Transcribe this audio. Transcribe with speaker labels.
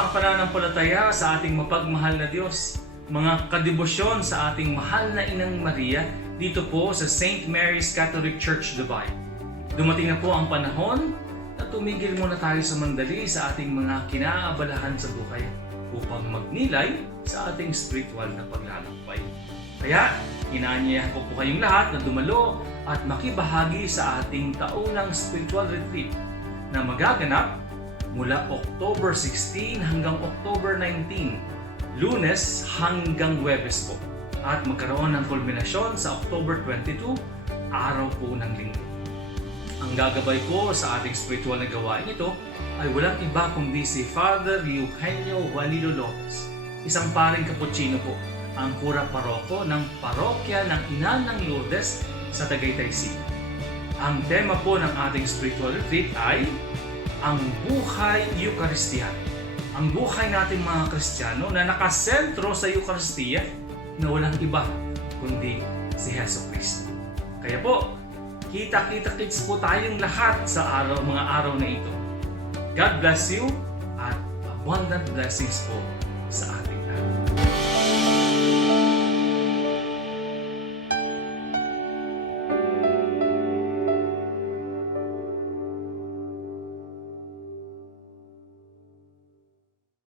Speaker 1: Mga pananampalataya sa ating mapagmahal na Diyos, mga kadebosyon sa ating mahal na Inang Maria dito po sa St. Mary's Catholic Church Dubai. Dumating na po ang panahon na tumigil muna tayo sa mandali sa ating mga kinaabalahan sa buhay upang magnilay sa ating spiritual na paglalakbay. Kaya, inaanyayahan ko po kayong lahat na dumalo at makibahagi sa ating taunang spiritual retreat na magaganap mula October 16 hanggang October 19, lunes hanggang Webes po. At magkaroon ng kulminasyon sa October 22, araw po ng linggo. Ang gagabay ko sa ating spiritual na gawain ito ay walang iba kundi si Father Eugenio Juanilo Lopez, isang paring kapuchino po, ang kura paroko ng parokya ng Ina ng Lourdes sa Tagaytay City. Ang tema po ng ating spiritual retreat ay ang buhay Eucharistia. Ang buhay nating mga Kristiyano na nakasentro sa Eucharistia na walang iba kundi si Heso Kristo. Kaya po, kita-kita kits po tayong lahat sa araw, mga araw na ito. God bless you at abundant blessings po sa atin.